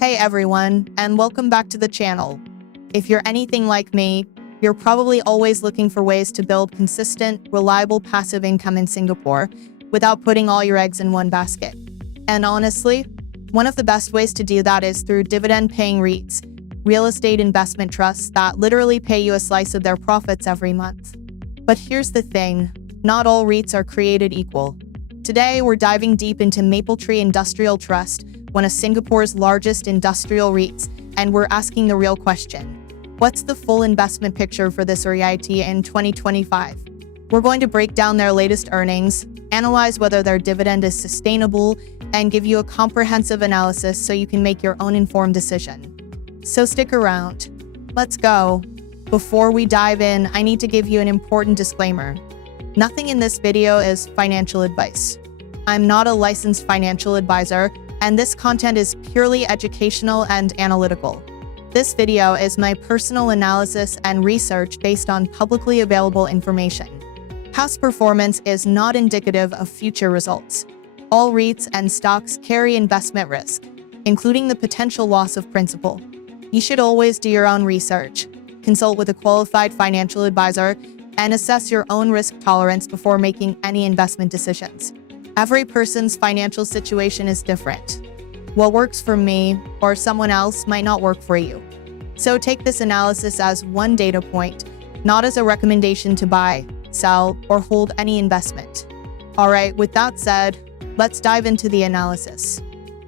Hey everyone, and welcome back to the channel. If you're anything like me, you're probably always looking for ways to build consistent, reliable passive income in Singapore without putting all your eggs in one basket. And honestly, one of the best ways to do that is through dividend-paying REITs, real estate investment trusts that literally pay you a slice of their profits every month. But here's the thing, not all REITs are created equal. Today, we're diving deep into Mapletree Industrial Trust, one of Singapore's largest industrial REITs, and we're asking the real question. What's the full investment picture for this REIT in 2025? We're going to break down their latest earnings, analyze whether their dividend is sustainable, and give you a comprehensive analysis so you can make your own informed decision. So stick around. Let's go. Before we dive in, I need to give you an important disclaimer. Nothing in this video is financial advice. I'm not a licensed financial advisor, and this content is purely educational and analytical. This video is my personal analysis and research based on publicly available information. Past performance is not indicative of future results. All REITs and stocks carry investment risk, including the potential loss of principal. You should always do your own research, consult with a qualified financial advisor, and assess your own risk tolerance before making any investment decisions. Every person's financial situation is different. What works for me or someone else might not work for you. So take this analysis as one data point, not as a recommendation to buy, sell, or hold any investment. All right, with that said, let's dive into the analysis.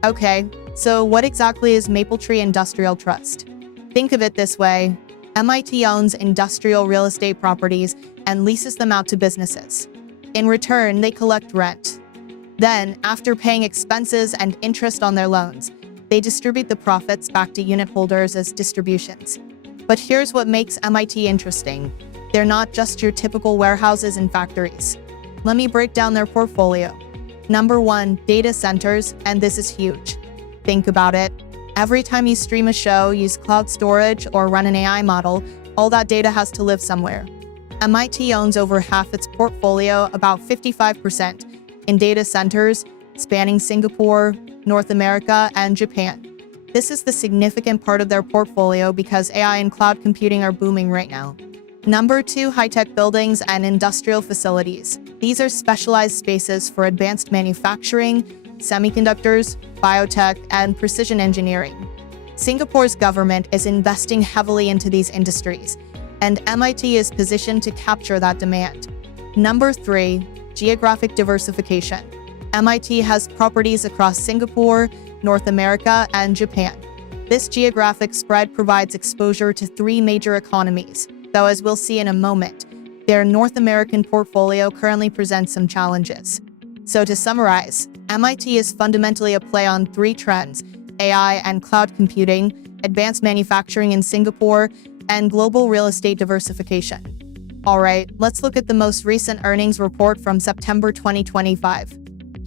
Okay, so what exactly is Mapletree Industrial Trust? Think of it this way. MIT owns industrial real estate properties and leases them out to businesses. In return, they collect rent. Then, after paying expenses and interest on their loans, they distribute the profits back to unit holders as distributions. But here's what makes MIT interesting. They're not just your typical warehouses and factories. Let me break down their portfolio. Number 1, data centers, and this is huge. Think about it. Every time you stream a show, use cloud storage, or run an AI model, all that data has to live somewhere. MIT owns over half its portfolio, about 55%, in data centers, spanning Singapore, North America, and Japan. This is the significant part of their portfolio because AI and cloud computing are booming right now. Number 2, high-tech buildings and industrial facilities. These are specialized spaces for advanced manufacturing, semiconductors, biotech, and precision engineering. Singapore's government is investing heavily into these industries, and MIT is positioned to capture that demand. Number 3, geographic diversification. MIT has properties across Singapore, North America, and Japan. This geographic spread provides exposure to 3 major economies, though as we'll see in a moment, their North American portfolio currently presents some challenges. So to summarize, MIT is fundamentally a play on 3 trends: AI and cloud computing, advanced manufacturing in Singapore, and global real estate diversification. All right, let's look at the most recent earnings report from September 2025.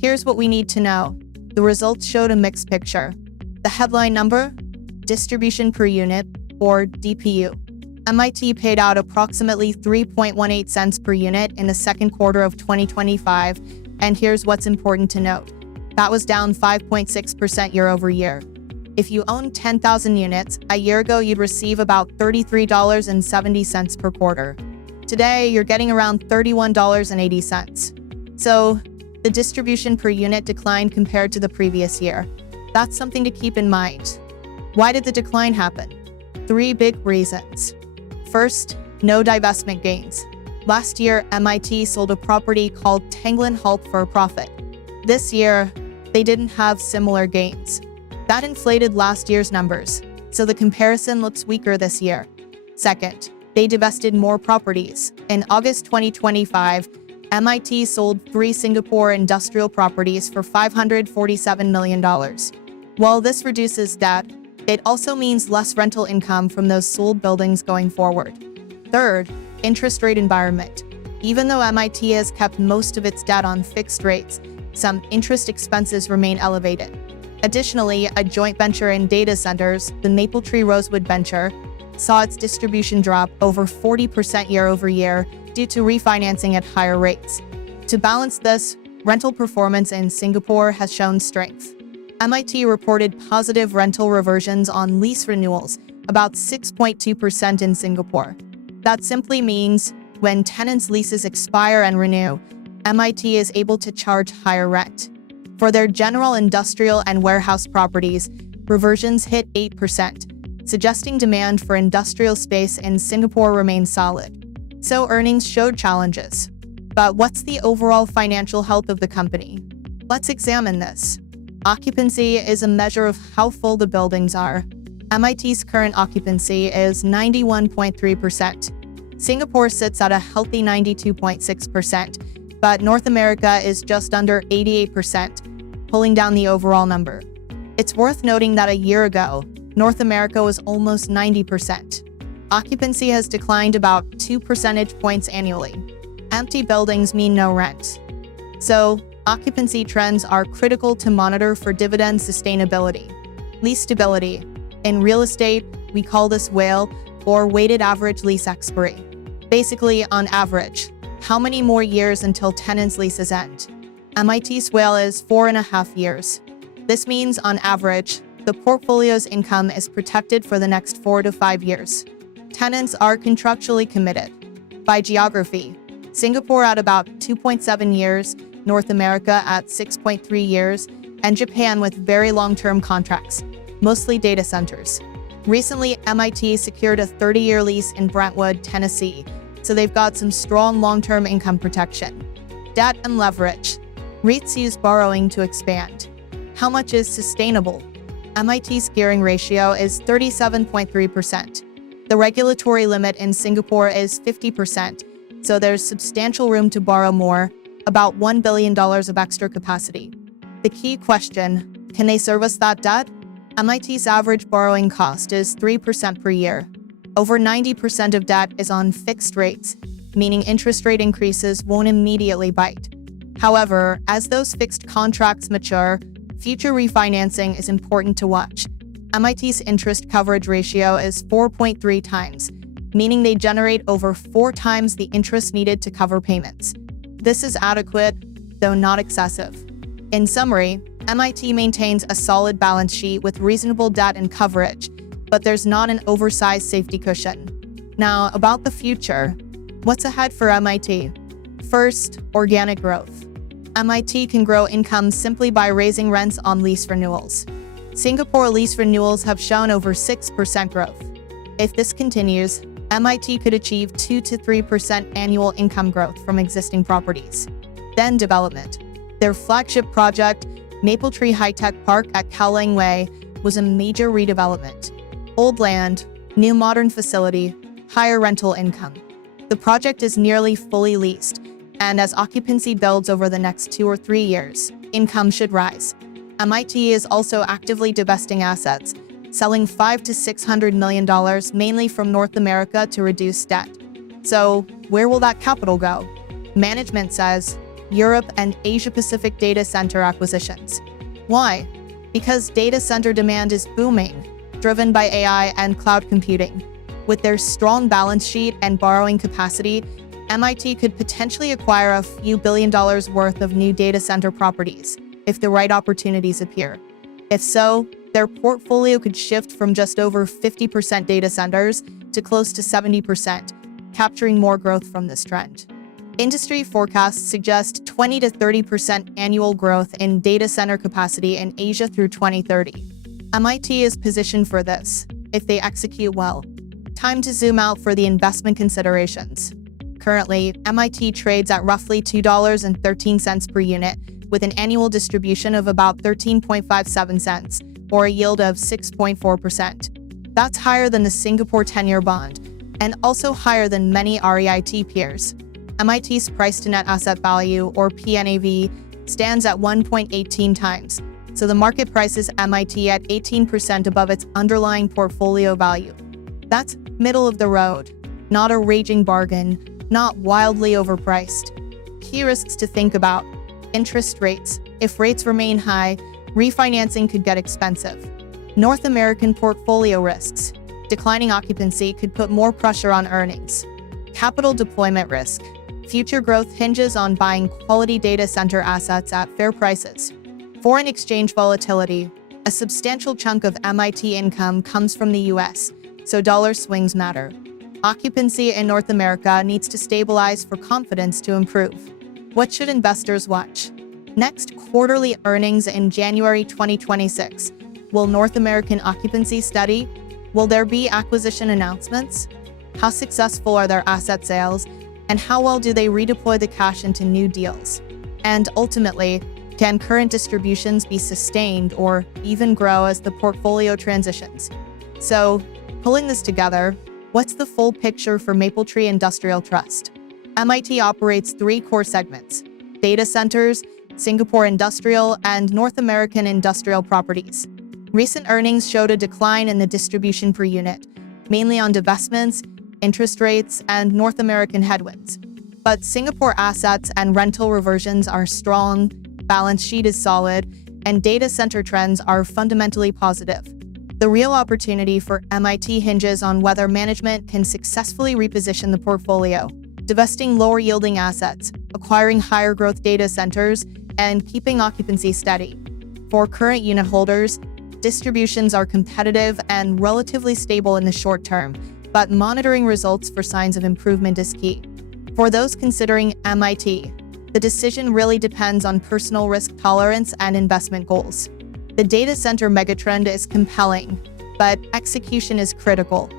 Here's what we need to know. The results showed a mixed picture. The headline number? Distribution per unit, or DPU. MIT paid out approximately 3.18 cents per unit in the second quarter of 2025, and here's what's important to note. That was down 5.6% year over year. If you own 10,000 units, a year ago you'd receive about $33.70 per quarter. Today, you're getting around $31.80. So, the distribution per unit declined compared to the previous year. That's something to keep in mind. Why did the decline happen? 3 big reasons. First, no divestment gains. Last year, MIT sold a property called Tanglin Halt for a profit. This year, they didn't have similar gains. That inflated last year's numbers, so the comparison looks weaker this year. Second, they divested more properties. In August 2025, MIT sold 3 Singapore industrial properties for $547 million. While this reduces debt, it also means less rental income from those sold buildings going forward. Third, interest rate environment. Even though MIT has kept most of its debt on fixed rates, some interest expenses remain elevated. Additionally, a joint venture in data centers, the Mapletree Rosewood Venture, saw its distribution drop over 40% year over year due to refinancing at higher rates. To balance this, rental performance in Singapore has shown strength. MIT reported positive rental reversions on lease renewals, about 6.2% in Singapore. That simply means when tenants' leases expire and renew, MIT is able to charge higher rent. For their general industrial and warehouse properties, reversions hit 8%, suggesting demand for industrial space in Singapore remains solid. So earnings showed challenges. But what's the overall financial health of the company? Let's examine this. Occupancy is a measure of how full the buildings are. MIT's current occupancy is 91.3%. Singapore sits at a healthy 92.6%, but North America is just under 88%, pulling down the overall number. It's worth noting that a year ago, North America was almost 90%. Occupancy has declined about 2 percentage points annually. Empty buildings mean no rent. So, occupancy trends are critical to monitor for dividend sustainability. Lease stability. In real estate, we call this WALE, or weighted average lease expiry. Basically, on average, how many more years until tenants' leases end? MIT's WALE is 4.5 years. This means, on average, the portfolio's income is protected for the next 4 to 5 years. Tenants are contractually committed. By geography, Singapore at about 2.7 years, North America at 6.3 years, and Japan with very long-term contracts, mostly data centers. Recently, MIT secured a 30-year lease in Brentwood, Tennessee, so they've got some strong long-term income protection. Debt and leverage. REITs use borrowing to expand. How much is sustainable? MIT's gearing ratio is 37.3%. The regulatory limit in Singapore is 50%, so there's substantial room to borrow more, about $1 billion of extra capacity. The key question, can they service that debt? MIT's average borrowing cost is 3% per year. Over 90% of debt is on fixed rates, meaning interest rate increases won't immediately bite. However, as those fixed contracts mature, future refinancing is important to watch. MIT's interest coverage ratio is 4.3 times, meaning they generate over 4 times the interest needed to cover payments. This is adequate, though not excessive. In summary, MIT maintains a solid balance sheet with reasonable debt and coverage, but there's not an oversized safety cushion. Now, about the future. What's ahead for MIT? First, organic growth. MIT can grow income simply by raising rents on lease renewals. Singapore lease renewals have shown over 6% growth. If this continues, MIT could achieve 2 to 3% annual income growth from existing properties. Then development. Their flagship project, Mapletree High-Tech Park at Cowling Way, was a major redevelopment. Old land, new modern facility, higher rental income. The project is nearly fully leased, and as occupancy builds over the next 2 or 3 years, income should rise. MIT is also actively divesting assets, selling $500 to $600 million mainly from North America to reduce debt. So, where will that capital go? Management says Europe and Asia-Pacific data center acquisitions. Why? Because data center demand is booming, driven by AI and cloud computing. With their strong balance sheet and borrowing capacity, MIT could potentially acquire a few $1 billion worth of new data center properties if the right opportunities appear. If so, their portfolio could shift from just over 50% data centers to close to 70%, capturing more growth from this trend. Industry forecasts suggest 20 to 30% annual growth in data center capacity in Asia through 2030. MIT is positioned for this, if they execute well. Time to zoom out for the investment considerations. Currently, MIT trades at roughly $2.13 per unit, with an annual distribution of about 13.57 cents, or a yield of 6.4%. That's higher than the Singapore 10-year bond, and also higher than many REIT peers. MIT's price to net asset value, or PNAV, stands at 1.18 times, so the market prices MIT at 18% above its underlying portfolio value. That's middle of the road, not a raging bargain, not wildly overpriced. Key risks to think about. Interest rates. If rates remain high, refinancing could get expensive. North American portfolio risks. Declining occupancy could put more pressure on earnings. Capital deployment risk. Future growth hinges on buying quality data center assets at fair prices. Foreign exchange volatility. A substantial chunk of MIT income comes from the US, so dollar swings matter. Occupancy in North America needs to stabilize for confidence to improve. What should investors watch? Next, quarterly earnings in January 2026. Will North American occupancy steady? Will there be acquisition announcements? How successful are their asset sales? And how well do they redeploy the cash into new deals? And ultimately, can current distributions be sustained or even grow as the portfolio transitions? So, pulling this together, what's the full picture for Mapletree Industrial Trust? MIT operates 3 core segments: data centers, Singapore Industrial, and North American Industrial Properties. Recent earnings showed a decline in the distribution per unit, mainly on divestments, interest rates, and North American headwinds. But Singapore assets and rental reversions are strong, balance sheet is solid, and data center trends are fundamentally positive. The real opportunity for MIT hinges on whether management can successfully reposition the portfolio, divesting lower-yielding assets, acquiring higher-growth data centers, and keeping occupancy steady. For current unit holders, distributions are competitive and relatively stable in the short term, but monitoring results for signs of improvement is key. For those considering MIT, the decision really depends on personal risk tolerance and investment goals. The data center megatrend is compelling, but execution is critical.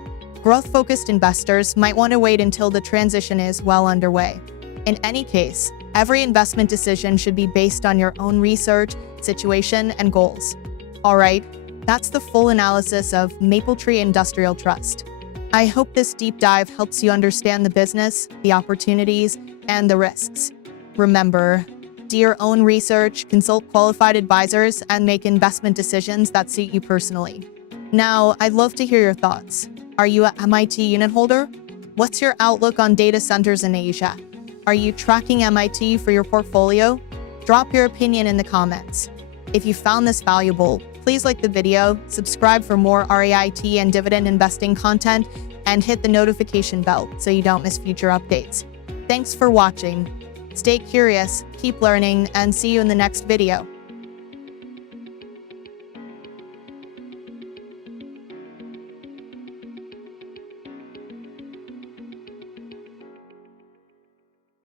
Growth-focused investors might want to wait until the transition is well underway. In any case, every investment decision should be based on your own research, situation, and goals. All right, that's the full analysis of Mapletree Industrial Trust. I hope this deep dive helps you understand the business, the opportunities, and the risks. Remember, do your own research, consult qualified advisors, and make investment decisions that suit you personally. Now, I'd love to hear your thoughts. Are you an MIT unit holder? What's your outlook on data centers in Asia? Are you tracking MIT for your portfolio? Drop your opinion in the comments. If you found this valuable, please like the video, subscribe for more REIT and dividend investing content, and hit the notification bell so you don't miss future updates. Thanks for watching. Stay curious, keep learning, and see you in the next video.